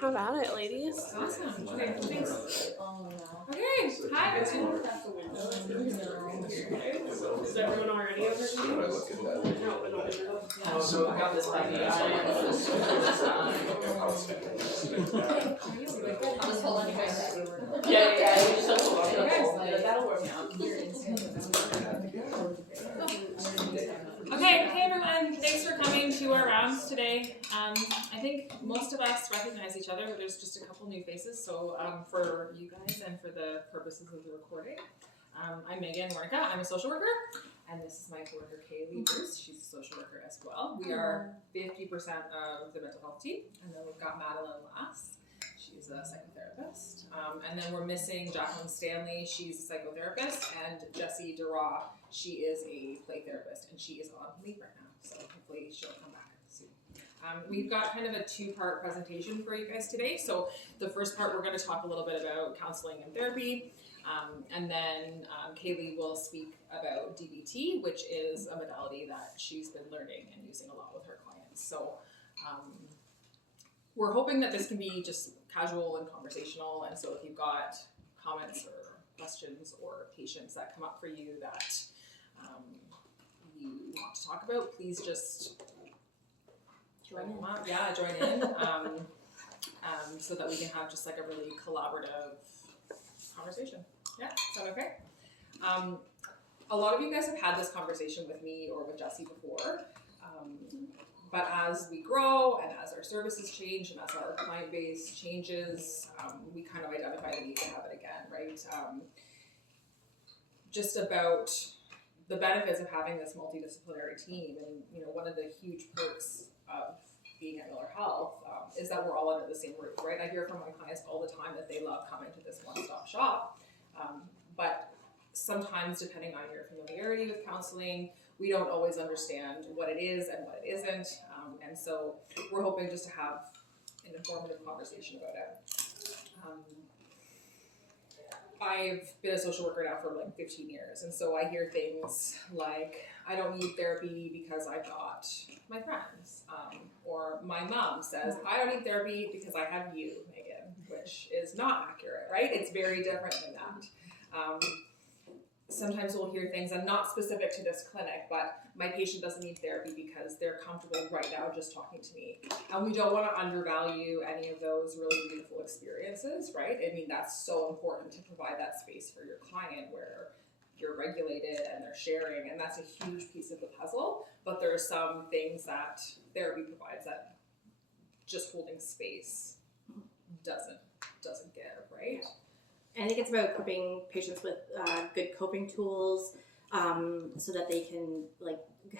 Have at it, ladies. Awesome. Okay, thanks. Okay, hi. Is everyone already over here? So I got this by the I'll just hold on to you guys. Yeah. You just have to walk Okay. that'll work out. Okay, hey everyone, thanks for coming to our rounds today. I think most of us recognize each other, but there's just a couple new faces, so for you guys and for the purposes of the recording, I'm Megan Warnica, I'm a social worker, and this is my coworker Kaylee Bruce, she's a social worker as well. We are 50% of the mental health team, and then we've got Madeline Lass. She's a psychotherapist. And then we're missing Jacqueline Stanley, she's a psychotherapist, and Jessie Dura, she is a play therapist, and she is on leave right now, so hopefully she'll come back soon. We've got kind of a two-part presentation for you guys today. So the first part, we're going to talk a little bit about counseling and therapy, and then Kaylee will speak about DBT, which is a modality that she's been learning and using a lot with her clients. So we're hoping that this can be just casual and conversational, and so if you've got comments or questions or patients that come up for you that you want to talk about, please just join in, so that we can have just like a really collaborative conversation. Yeah, sound okay? A lot of you guys have had this conversation with me or with Jessie before. But as we grow and as our services change and as our client base changes, we kind of identify the need to have it again, right? Just about the benefits of having this multidisciplinary team, and one of the huge perks of being at Miller Health is that we're all under the same roof, right? I hear from my clients all the time that they love coming to this one-stop shop, but sometimes depending on your familiarity with counseling, we don't always understand what it is and what it isn't, and so we're hoping just to have an informative conversation about it. I've been a social worker now for like 15 years, and so I hear things like, I don't need therapy because I've got my friends, or my mom says, I don't need therapy because I have you, Megan, which is not accurate, right? It's very different than that. Sometimes we'll hear things, and not specific to this clinic, but my patient doesn't need therapy because they're comfortable right now just talking to me. And we don't want to undervalue any of those really beautiful experiences, right? I mean, that's so important to provide that space for your client where you're regulated and they're sharing, and that's a huge piece of the puzzle. But there are some things that therapy provides that just holding space doesn't give, right? I think it's about equipping patients with good coping tools, so that they can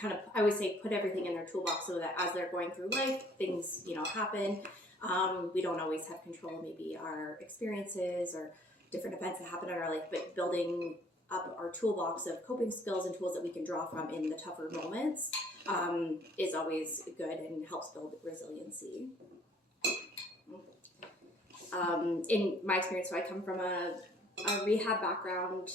I always say put everything in their toolbox so that as they're going through life, things happen. We don't always have control, maybe our experiences or different events that happen in our life, but building up our toolbox of coping skills and tools that we can draw from in the tougher moments is always good and helps build resiliency. In my experience, so I come from a rehab background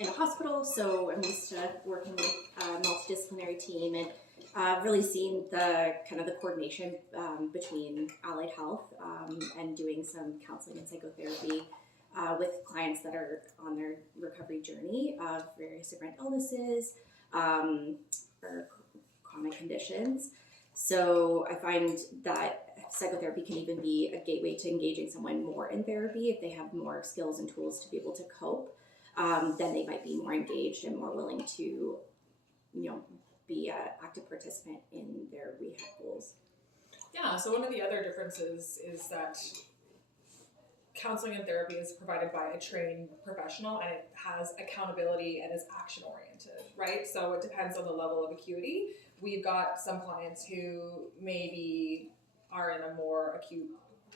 in a hospital, so I'm used to working with a multidisciplinary team, and really seen the kind of the coordination between allied health and doing some counseling and psychotherapy with clients that are on their recovery journey of various different illnesses or chronic conditions. So I find that psychotherapy can even be a gateway to engaging someone more in therapy. If they have more skills and tools to be able to cope, then they might be more engaged and more willing to, be an active participant in their rehab goals. Yeah, so one of the other differences is that counseling and therapy is provided by a trained professional, and it has accountability and is action-oriented, right? So it depends on the level of acuity. We've got some clients who maybe are in a more acute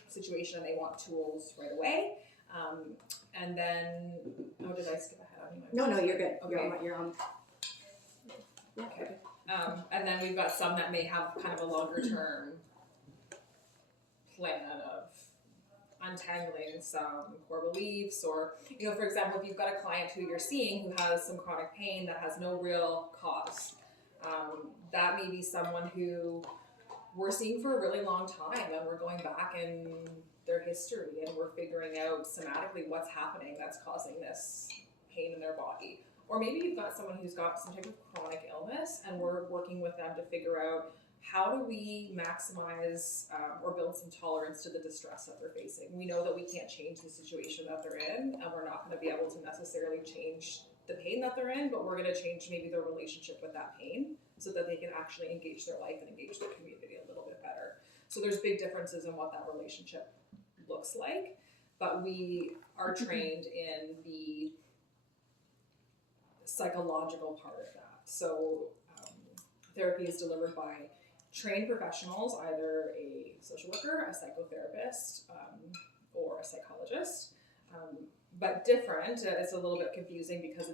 situation and they want tools right away. And then, did I skip ahead on you? No, you're good. Okay. You're on. Okay. And then we've got some that may have kind of a longer term plan of untangling some core beliefs, or, for example, if you've got a client who you're seeing who has some chronic pain that has no real cause, that may be someone who we're seeing for a really long time, and we're going back in their history and we're figuring out somatically what's happening that's causing this pain in their body. Or maybe you've got someone who's got some type of chronic illness and we're working with them to figure out how do we maximize or build some tolerance to the distress that they're facing. We know that we can't change the situation that they're in, and we're not going to be able to necessarily change the pain that they're in, but we're going to change maybe their relationship with that pain so that they can actually engage their life and engage their community a little bit better. So there's big differences in what that relationship looks like, but we are trained in the psychological part of that. So therapy is delivered by trained professionals, either a social worker, a psychotherapist, or a psychologist. But different, it's a little bit confusing because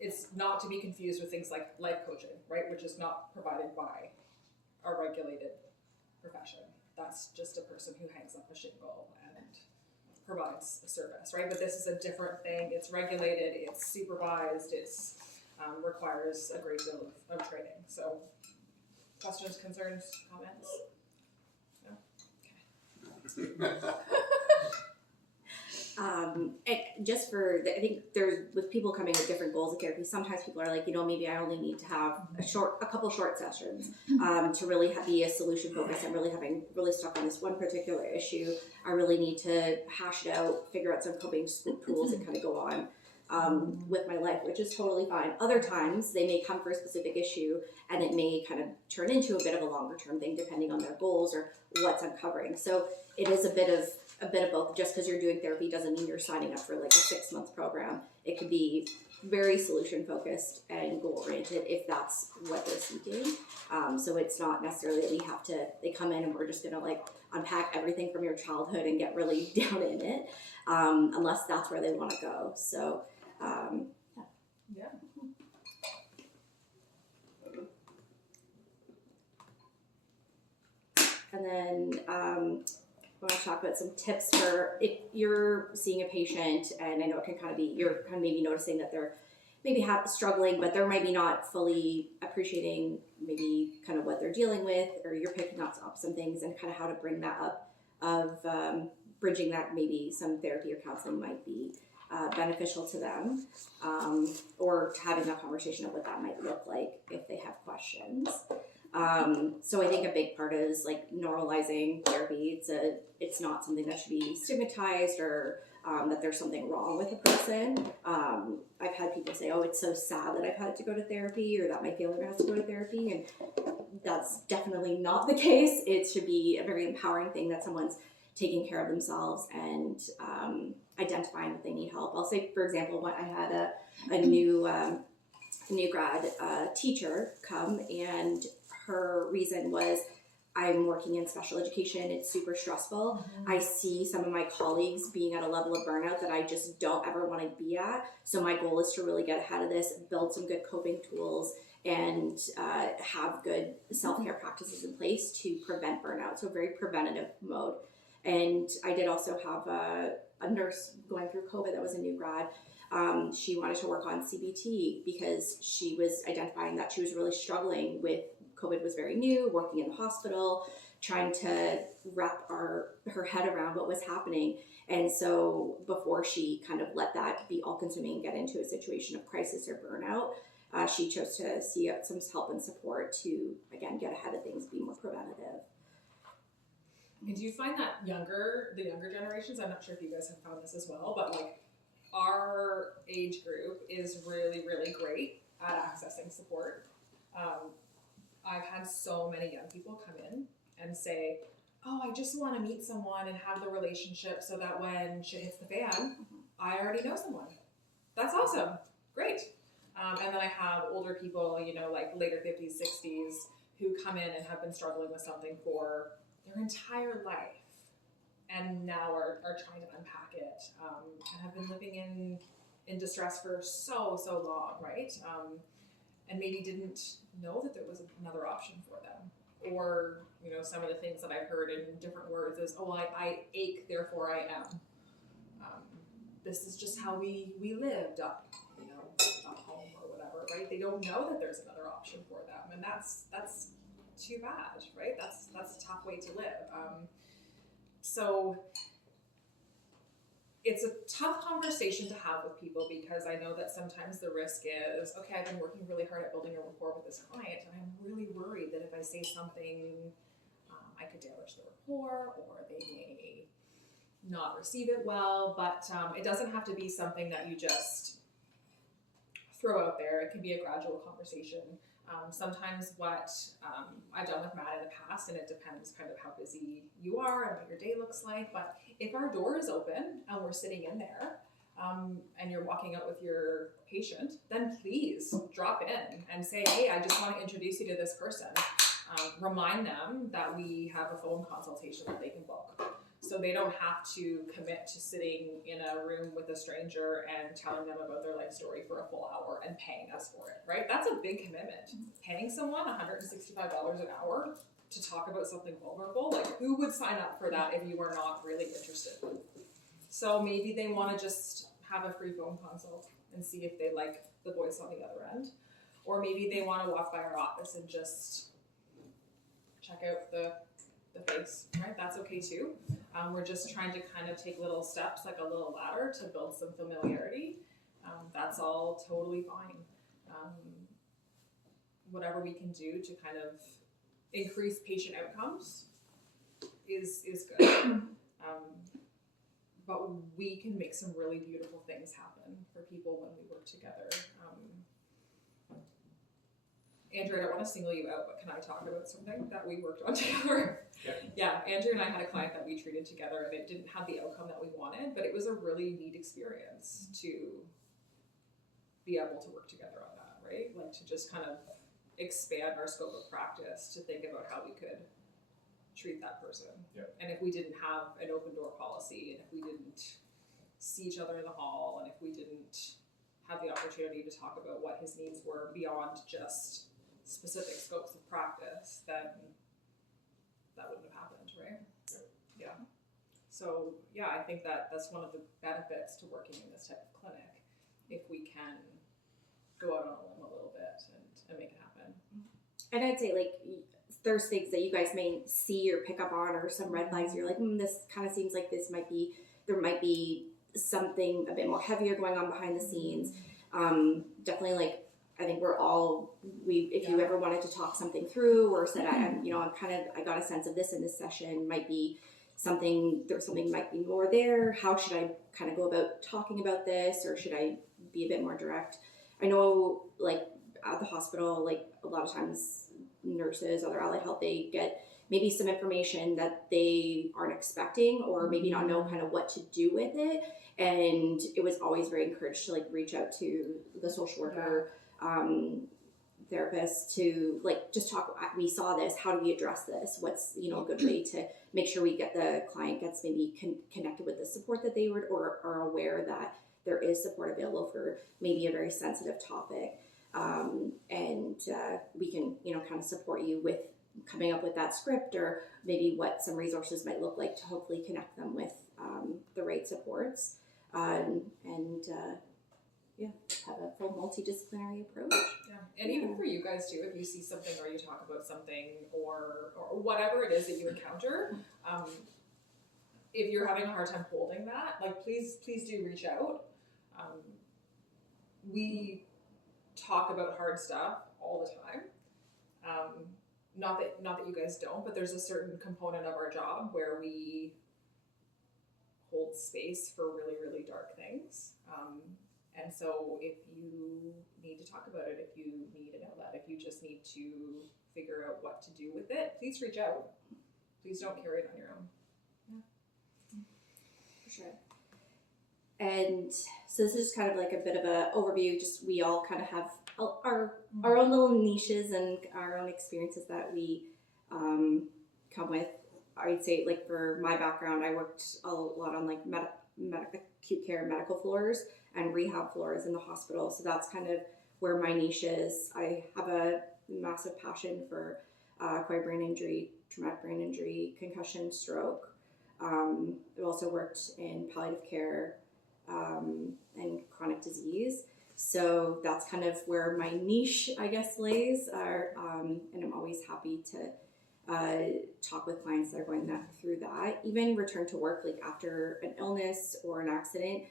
it's not to be confused with things like life coaching, right? Which is not provided by a regulated profession. That's just a person who hangs up a shingle and provides a service, right? But this is a different thing. It's regulated, it's supervised, it's requires a great deal of training. So questions, concerns, comments? No? Okay. Just for, I think there's, with people coming with different goals of therapy, sometimes people are like, maybe I only need to have a couple short sessions to really be a solution focused. I'm really stuck on this one particular issue. I really need to hash it out, figure out some coping tools and kind of go on with my life, which is totally fine. Other times they may come for a specific issue and it may kind of turn into a bit of a longer term thing depending on their goals or what's uncovering. So it is a bit of both. Just because you're doing therapy doesn't mean you're signing up for like a 6-month program. It could be very solution focused and goal oriented if that's what they're seeking. So it's not necessarily that they come in and we're just gonna like unpack everything from your childhood and get really down in it, unless that's where they want to go. So Yeah. And then I want to talk about some tips for if you're seeing a patient, and I know it can kind of be, you're kind of maybe noticing that they're maybe struggling, but they're maybe not fully appreciating maybe kind of what they're dealing with, or you're picking up some things and kind of how to bring that up of bridging that maybe some therapy or counseling might be beneficial to them, or having that conversation of what that might look like if they have questions. So I think a big part is like normalizing therapy. It's not something that should be stigmatized or that there's something wrong with a person. I've had people say, oh, it's so sad that I've had to go to therapy, or that my family has to go to therapy, and that's definitely not the case. It should be a very empowering thing that someone's taking care of themselves and identifying that they need help. I'll say, for example, when I had a new grad teacher come, and her reason was, I'm working in special education, it's super stressful. Mm-hmm. I see some of my colleagues being at a level of burnout that I just don't ever want to be at. So my goal is to really get ahead of this, build some good coping tools, and have good self-care practices in place to prevent burnout. So very preventative mode. And I did also have a nurse going through COVID that was a new grad. She wanted to work on CBT because she was identifying that she was really struggling with COVID was very new, working in the hospital, trying to wrap her head around what was happening. And so before she kind of let that be all-consuming and get into a situation of crisis or burnout, she chose to seek out some help and support to, again, get ahead of things, be more preventative. And do you find that the younger generations, I'm not sure if you guys have found this as well, but like our age group is really, really great at accessing support. I've had so many young people come in and say, oh, I just want to meet someone and have the relationship so that when shit hits the fan, I already know someone. That's awesome. Great. And then I have older people, like later 50s, 60s, who come in and have been struggling with something for their entire life and now are trying to unpack it, and have been living in distress for so long, right? And maybe didn't know that there was another option for them. Or, some of the things that I've heard in different words is, oh, I ache, therefore I am. This is just how we lived up home or whatever, right? They don't know that there's another option for them. And that's too bad, right? That's a tough way to live. So it's a tough conversation to have with people because I know that sometimes the risk is, okay, I've been working really hard at building a rapport with this client, and I'm really worried that if I say something, I could damage the rapport, or they may not receive it well. But it doesn't have to be something that you just throw out there. It can be a gradual conversation. Sometimes what I've done with Matt in the past, and it depends kind of how busy you are and what your day looks like, but if our door is open and we're sitting in there and you're walking out with your patient, then please drop in and say, hey, I just want to introduce you to this person. Remind them that we have a phone consultation that they can book. So they don't have to commit to sitting in a room with a stranger and telling them about their life story for a full hour and paying us for it, right? That's a big commitment. Paying someone $165 an hour to talk about something vulnerable, like who would sign up for that if you are not really interested? So maybe they want to just have a free phone consult and see if they like the voice on the other end. Or maybe they want to walk by our office and just check out the face, right? That's okay too. We're just trying to kind of take little steps, like a little ladder, to build some familiarity. That's all totally fine. Whatever we can do to kind of increase patient outcomes is good. But we can make some really beautiful things happen for people when we work together. Andrew, I don't want to single you out, but can I talk about something that we worked on together? Yeah, Andrew and I had a client that we treated together, and it didn't have the outcome that we wanted, but it was a really neat experience to be able to work together on that, right? Like to just kind of expand our scope of practice to think about how we could treat that person. Yep. And if we didn't have an open door policy, and if we didn't see each other in the hall, and if we didn't have the opportunity to talk about what his needs were beyond just specific scopes of practice, then that wouldn't have happened, right? Yeah. So yeah, I think that that's one of the benefits to working in this type of clinic, if we can go out on a limb a little bit and make it happen. And I'd say, like, there's things that you guys may see or pick up on, or some red flags. You're like, this kind of seems like there might be something a bit more heavier going on behind the scenes. Definitely, like, I think if you ever wanted to talk something through, or said, I got a sense of this in this session, might be something might be more there. How should I kind of go about talking about this, or should I be a bit more direct? I know, like, at the hospital, like, a lot of times nurses, other allied health, they get maybe some information that they aren't expecting, or maybe not know kind of what to do with it. And it was always very encouraged to, like, reach out to the social worker, therapist, to, like, just talk. We saw this. How do we address this? What's, a good way to make sure we get the client gets maybe connected with the support that they would, or are aware that there is support available for maybe a very sensitive topic. And we can, kind of support you with coming up with that script, or maybe what some resources might look like to hopefully connect them with the right supports, and have a full multidisciplinary approach. Yeah, and even for you guys too, if you see something or you talk about something or whatever it is that you encounter, if you're having a hard time holding that, like, please do reach out. We talk about hard stuff all the time. Not that you guys don't, but there's a certain component of our job where we hold space for really, really dark things. And so if you need to talk about it, if you need an outlet, if you just need to figure out what to do with it, please reach out. Please don't carry it on your own. Yeah. For sure. And so this is kind of like a bit of an overview. Just, we all kind of have our own little niches and our own experiences that we come with. I'd say, like, for my background, I worked a lot on, like, acute care medical floors and rehab floors in the hospital. So that's kind of where my niche is. I have a massive passion for acquired brain injury, traumatic brain injury, concussion, stroke. I've also worked in palliative care and chronic disease. So that's kind of where my niche, I guess, lays. And I'm always happy to talk with clients that are going through that. Even return to work, like after an illness or an accident,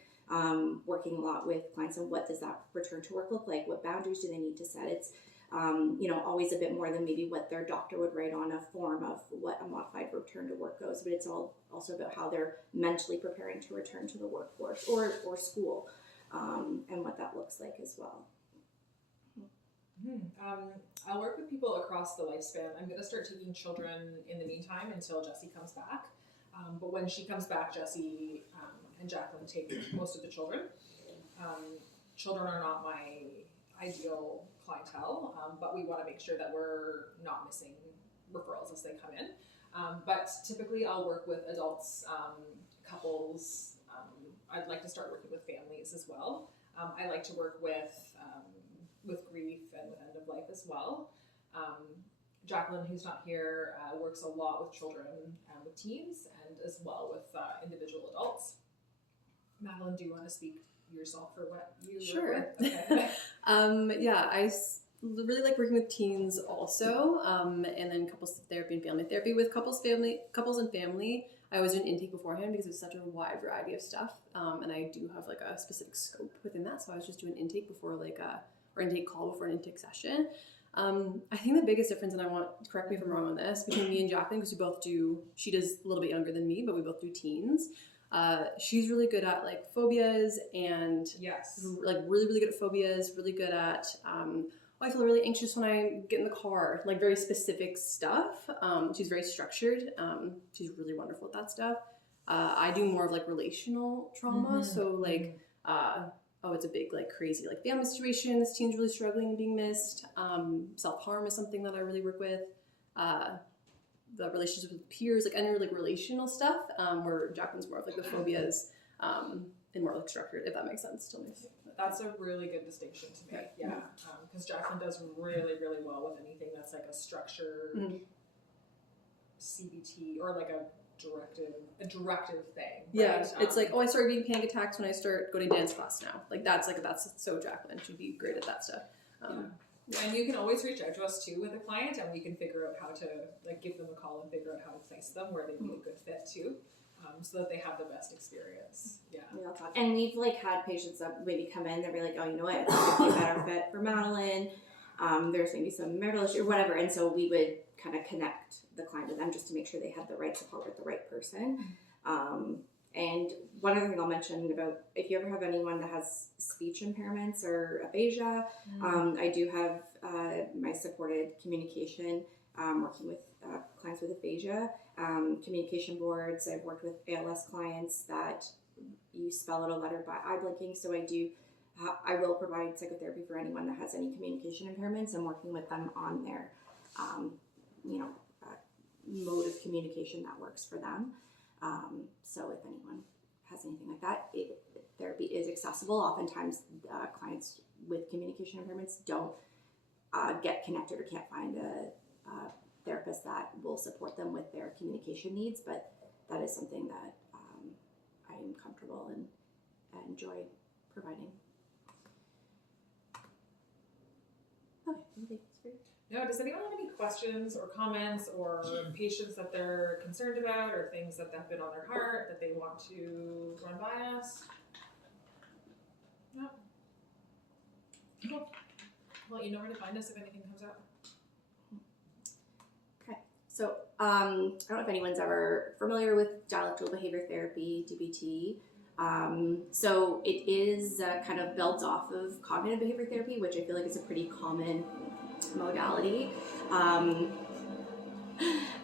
working a lot with clients on what does that return to work look like? What boundaries do they need to set? It's always a bit more than maybe what their doctor would write on a form of what a modified return to work goes, but it's all also about how they're mentally preparing to return to the workforce or school, and what that looks like as well. I'll work with people across the lifespan. I'm going to start taking children in the meantime until Jessie comes back. But when she comes back, Jessie and Jacqueline take most of the children. Children are not my ideal clientele, but we want to make sure that we're not missing referrals as they come in. But typically I'll work with adults, couples. I'd like to start working with families as well. I like to work with grief and with end of life as well. Jacqueline, who's not here, works a lot with children and with teens, and as well with individual adults. Madeline, do you want to speak yourself for what you Sure. work with? Okay. I really like working with teens also, and then couples therapy and family therapy. With couples and family, I always do an intake beforehand because it's such a wide variety of stuff, and I do have like a specific scope within that. So I was just doing an intake before or intake call before an intake session. I think the biggest difference, and correct me if I'm wrong on this, between me and Jacqueline, because she does a little bit younger than me, but we both do teens. She's really good at like phobias and Yes. like really good at phobias, really good at, I feel really anxious when I get in the car, like very specific stuff. She's very structured. She's really wonderful at that stuff. I do more of like relational trauma. So like, it's a big, like crazy, like family situation. This teen's really struggling and being missed. Self-harm is something that I really work with. The relationships with peers, like any like relational stuff, where Jacqueline's more of like the phobias, and more like structured, if that makes sense to me. That's a really good distinction to make, yeah. Because Jacqueline does really, really well with anything that's like a structured CBT or like a directive thing. Yeah, right? it's like, I started getting panic attacks when I start going to dance class now. Like that's so Jacqueline. She'd be great at that stuff. And you can always reach out to us too with a client, and we can figure out how to like give them a call and figure out how to place them where they'd be a good fit too, so that they have the best experience. Yeah. And we've like had patients that maybe come in, they'll be like, oh, you know what, I think it'd be a better fit for Madeline. There's maybe some marital issue or whatever, and so we would kind of connect the client with them just to make sure they had the right support with the right person. And one other thing I'll mention about if you ever have anyone that has speech impairments or aphasia, I do have my supported communication, working with clients with aphasia, communication boards. I've worked with ALS clients that you spell out a letter by eye blinking, so I will provide psychotherapy for anyone that has any communication impairments and working with them on their mode of communication that works for them. So if anyone has anything like that, therapy is accessible. Oftentimes clients with communication impairments don't get connected or can't find a therapist that will support them with their communication needs, but that is something that I am comfortable and enjoy providing. Okay, anything else for you? No, does anyone have any questions or comments or patients that they're concerned about or things that have been on their heart that they want to run by us? No. Cool. Well, you know where to find us if anything comes up. Okay, so I don't know if anyone's ever familiar with dialectical behavior therapy, DBT. So it is kind of built off of cognitive behavior therapy, which I feel like is a pretty common modality.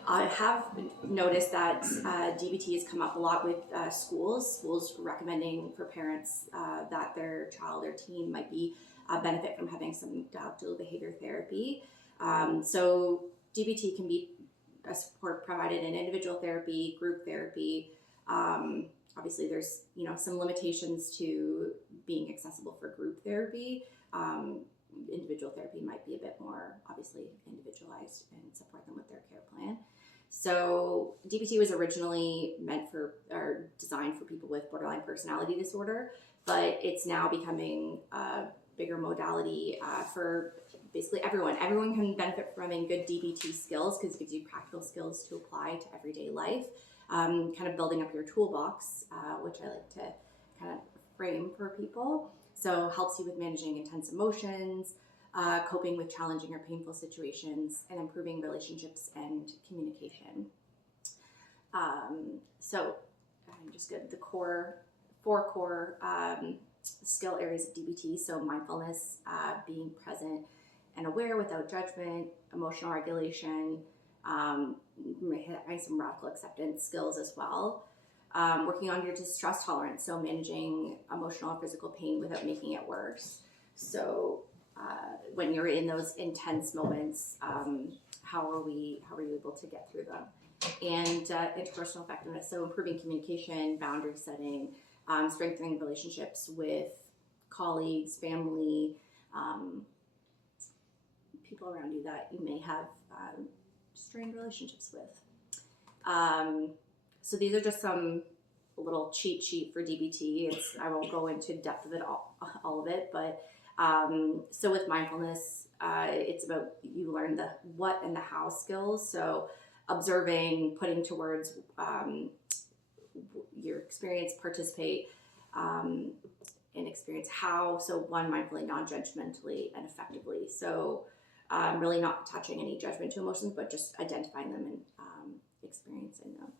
I have noticed that DBT has come up a lot with schools recommending for parents that their child or teen might be benefit from having some dialectical behavior therapy. So DBT can be a support provided in individual therapy, group therapy. Obviously, there's some limitations to being accessible for group therapy. Individual therapy might be a bit more obviously individualized and support them with their care plan. So DBT was originally meant for or designed for people with borderline personality disorder, but it's now becoming bigger modality for basically everyone. Everyone can benefit from having good DBT skills because it gives you practical skills to apply to everyday life. Kind of building up your toolbox, which I like to kind of frame for people. So helps you with managing intense emotions, coping with challenging or painful situations, and improving relationships and communication. So I'm just good. The four core skill areas of DBT. So mindfulness, being present and aware without judgment, emotional regulation, some radical acceptance skills as well. Working on your distress tolerance, so managing emotional and physical pain without making it worse. So when you're in those intense moments, how are you able to get through them? And interpersonal effectiveness, so improving communication, boundary setting, strengthening relationships with colleagues, family, people around you that you may have strained relationships with. So these are just some little cheat sheet for DBT. I won't go into depth of it all of it, but so with mindfulness, it's about you learn the what and the how skills. So observing, putting to words your experience, participate, and experience how. So one, mindfully, non-judgmentally, and effectively. So really not attaching any judgment to emotions, but just identifying them and experiencing them.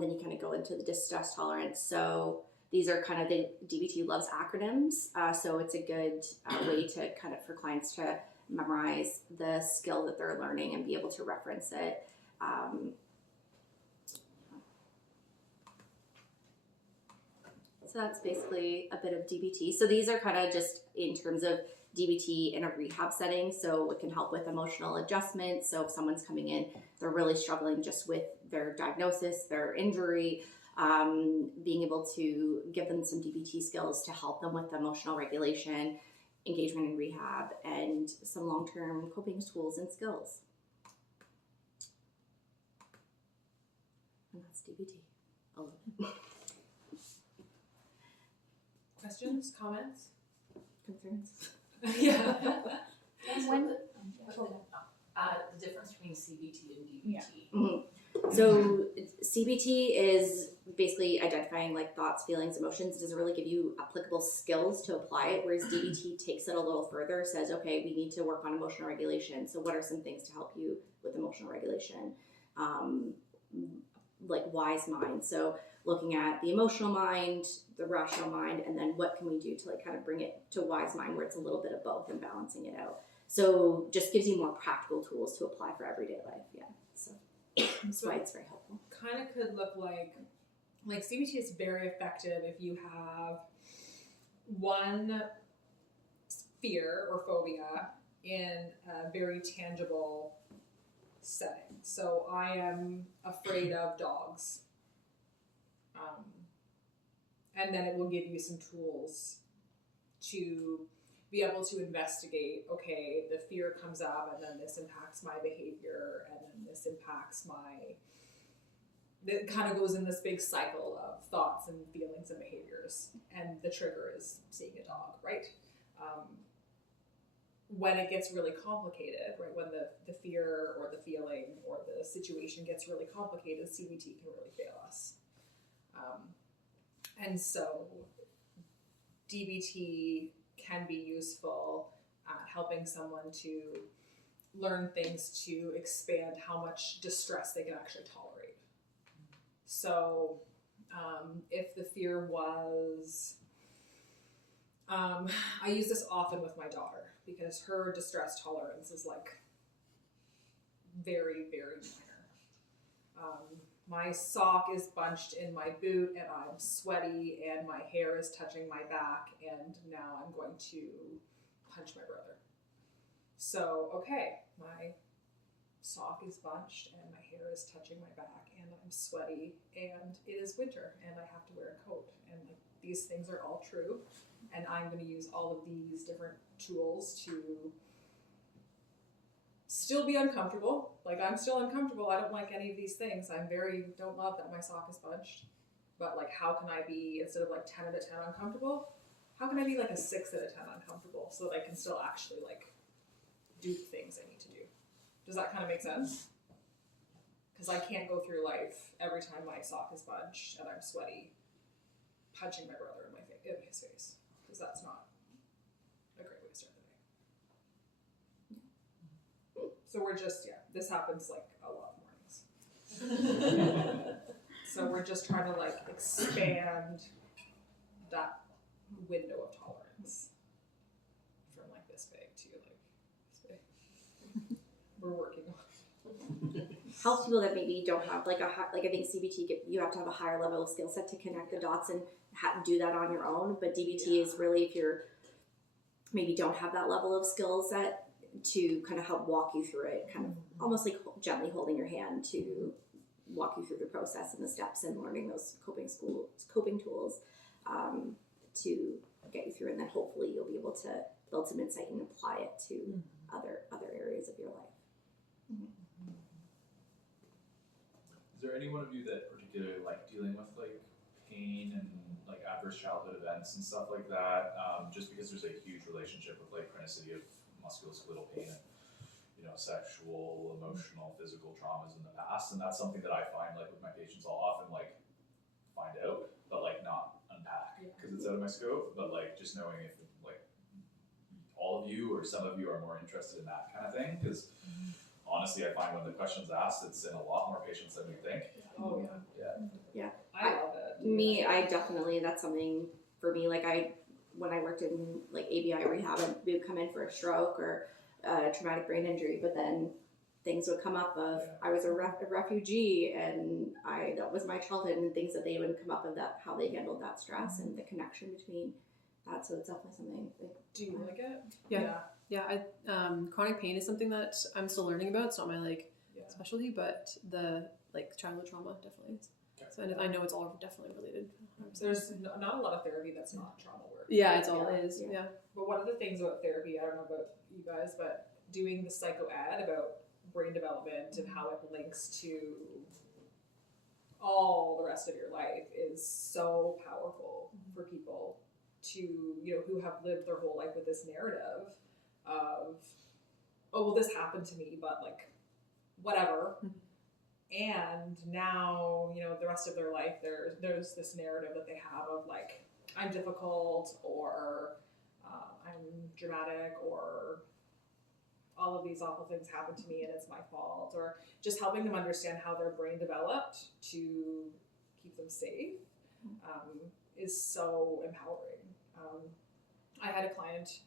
Then you kind of go into the distress tolerance. So these are kind of the DBT loves acronyms. So it's a good way to kind of for clients to memorize the skill that they're learning and be able to reference it. So that's basically a bit of DBT. So these are kind of just in terms of DBT in a rehab setting. So it can help with emotional adjustment. So if someone's coming in, they're really struggling just with their diagnosis, their injury, being able to give them some DBT skills to help them with emotional regulation, engagement in rehab, and some long-term coping tools and skills. And that's DBT. I love it. Questions, comments? Concerns? Yeah. The difference between CBT and DBT. Mm-hmm. So CBT is basically identifying like thoughts, feelings, emotions. It doesn't really give you applicable skills to apply it, whereas DBT takes it a little further, says, okay, we need to work on emotional regulation. So what are some things to help you with emotional regulation? Like wise mind. So looking at the emotional mind, the rational mind, and then what can we do to like kind of bring it to wise mind where it's a little bit of both and balancing it out. So just gives you more practical tools to apply for everyday life. Yeah. So that's why it's very helpful. Kind of could look like CBT is very effective if you have one fear or phobia in a very tangible setting. So I am afraid of dogs. And then it will give you some tools to be able to investigate, okay, the fear comes up and then this impacts my behavior and then this impacts it kind of goes in this big cycle of thoughts and feelings and behaviors. And the trigger is seeing a dog, right? When it gets really complicated, right, when the fear or the feeling or the situation gets really complicated, CBT can really fail us. And so DBT can be useful at helping someone to learn things to expand how much distress they can actually tolerate. So if the fear was, I use this often with my daughter because her distress tolerance is like very, very minor. My sock is bunched in my boot and I'm sweaty and my hair is touching my back and now I'm going to punch my brother. So, okay, my sock is bunched and my hair is touching my back and I'm sweaty and it is winter and I have to wear a coat and like, these things are all true and I'm going to use all of these different tools to still be uncomfortable. Like I'm still uncomfortable. I don't like any of these things. Don't love that my sock is bunched. But like how can I be, instead of like 10 out of 10 uncomfortable, how can I be like a 6 out of 10 uncomfortable so that I can still actually like do the things I need to do? Does that kind of make sense? Because I can't go through life every time my sock is bunched and I'm sweaty, punching my brother in his face, because that's not a great way to start the day. So we're just, this happens like a lot of mornings. So we're just trying to like expand that window of tolerance from like this big to like this big. We're working on it. Helps people that maybe don't have like I think CBT you have to have a higher level of skill set to connect the dots and do that on your own. But DBT is really if you're maybe don't have that level of skill set to kind of help walk you through it, kind of almost like gently holding your hand to walk you through the process and the steps and learning those coping tools to get you through, and then hopefully you'll be able to build some insight and apply it to other areas of your life. Is there any one of you that particularly like dealing with like pain and like adverse childhood events and stuff like that? Just because there's a huge relationship with like chronicity of musculoskeletal pain and, you know, sexual, emotional, physical traumas in the past, and that's something that I find like with my patients I'll often like find out, but like not unpack because it's out of my scope. But like just knowing if like all of you or some of you are more interested in that kind of thing, because honestly, I find when the question's asked, it's in a lot more patients than we think. Oh Yeah. I love it. Me, I definitely, that's something for me. Like when I worked in like ABI rehab, we would come in for a stroke or a traumatic brain injury, but then things would come up of I was a refugee and that was my childhood, and things that they would come up of that, how they handled that stress and the connection between that. So it's definitely something. Do you like it? Yeah, chronic pain is something that I'm still learning about. It's not my like specialty, but the like childhood trauma definitely is. So and I know it's all definitely related. There's not a lot of therapy that's not trauma work. Yeah, it's all it is. Yeah. But one of the things about therapy, I don't know about you guys, but doing the psychoed about brain development and how it links to all the rest of your life is so powerful for people to, you know, who have lived their whole life with this narrative of, oh, well, this happened to me, but like, whatever. And now, you know, the rest of their life, there's this narrative that they have of like, I'm difficult, or I'm dramatic, or all of these awful things happen to me and it's my fault, or just helping them understand how their brain developed to keep them safe is so empowering. I had a client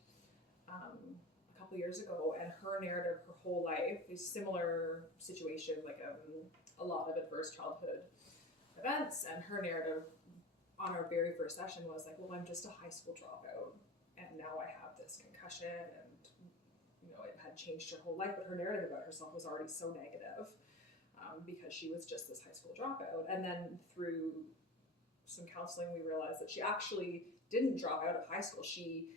a couple years ago, and her narrative, her whole life, is similar situation, like a lot of adverse childhood events, and her narrative on our very first session was like, well, I'm just a high school dropout, and now I have this concussion, and you know, it had changed her whole life, but her narrative about herself was already so negative because she was just this high school dropout. And then through some counseling, we realized that she actually didn't drop out of high school. She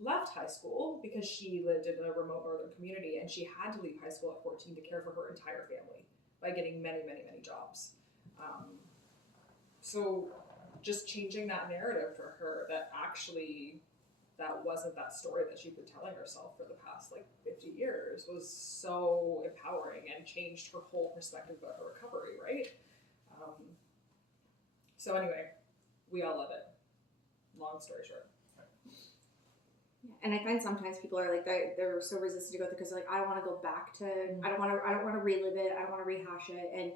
left high school because she lived in a remote northern community, and she had to leave high school at 14 to care for her entire family by getting many, many, many jobs. So just changing that narrative for her, that actually that wasn't that story that she'd been telling herself for the past like 50 years, was so empowering and changed her whole perspective about her recovery, right? So anyway, we all love it. Long story short. And I find sometimes people are like they're so resistant to go through because they're like, I don't want to go back to, I don't want to relive it, I don't want to rehash it. And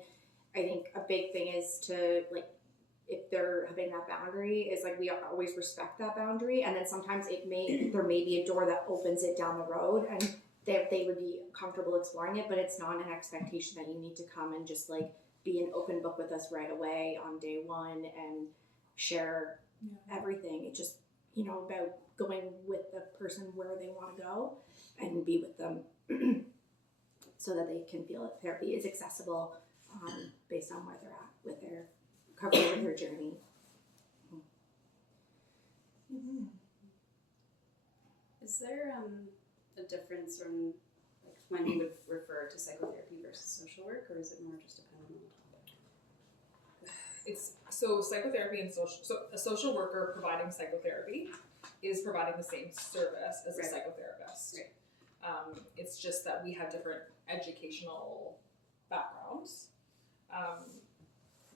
I think a big thing is to like, if they're having that boundary, is like we always respect that boundary, and then sometimes there may be a door that opens it down the road, and they would be comfortable exploring it, but it's not an expectation that you need to come and just like be an open book with us right away on day one and share everything. It's just, you know, about going with the person where they want to go and be with them so that they can feel that therapy is accessible based on where they're at with their recovery, with their journey. Is there a difference from like when you would refer to psychotherapy versus social work, or is it more just dependent on the topic? so psychotherapy and a social worker providing psychotherapy is providing the same service as a Right. psychotherapist. Right. It's just that we have different educational backgrounds.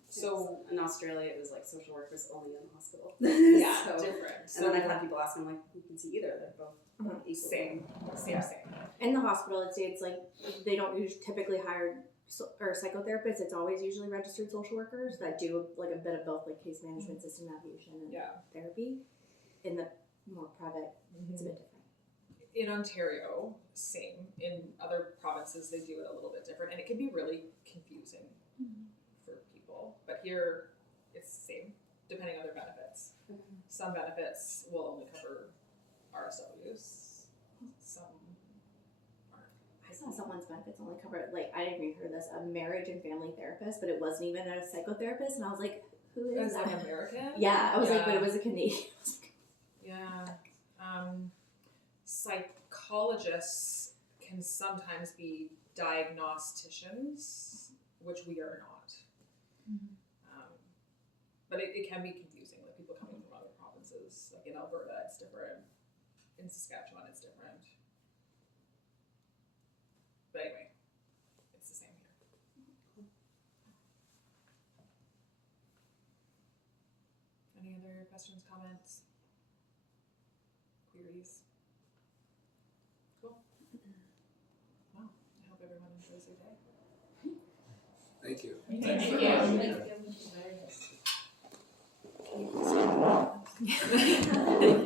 So in Australia, it was like social workers only in the hospital. yeah, So- different. and then I've had people ask me, I'm like, you can see either. They're both Mhm. equal. Same. In the hospital, I'd say it's like they don't typically hire or psychotherapists. It's always usually registered social workers that do like a bit of both, like case management, system navigation, and Yeah. therapy. In the more private, it's a bit different. In Ontario, same. In other provinces, they do it a little bit different, and it can be really confusing for people. But here, it's the same, depending on their benefits. Some benefits will only cover RSWs. Some aren't. I saw someone's benefits only cover like I didn't even hear this a marriage and family therapist, but it wasn't even a psychotherapist, and I was like, who is Is that? that American? Yeah, I was like, Yeah. but it was a Canadian. Yeah. Psychologists can sometimes be diagnosticians, which we are not. But it can be confusing, like people coming from other provinces. Like in Alberta, it's different. In Saskatchewan, it's different. But anyway, it's the same here. Any other questions, comments? Queries? Cool. Wow, I hope everyone enjoys their day. Thank you. Thank you. Any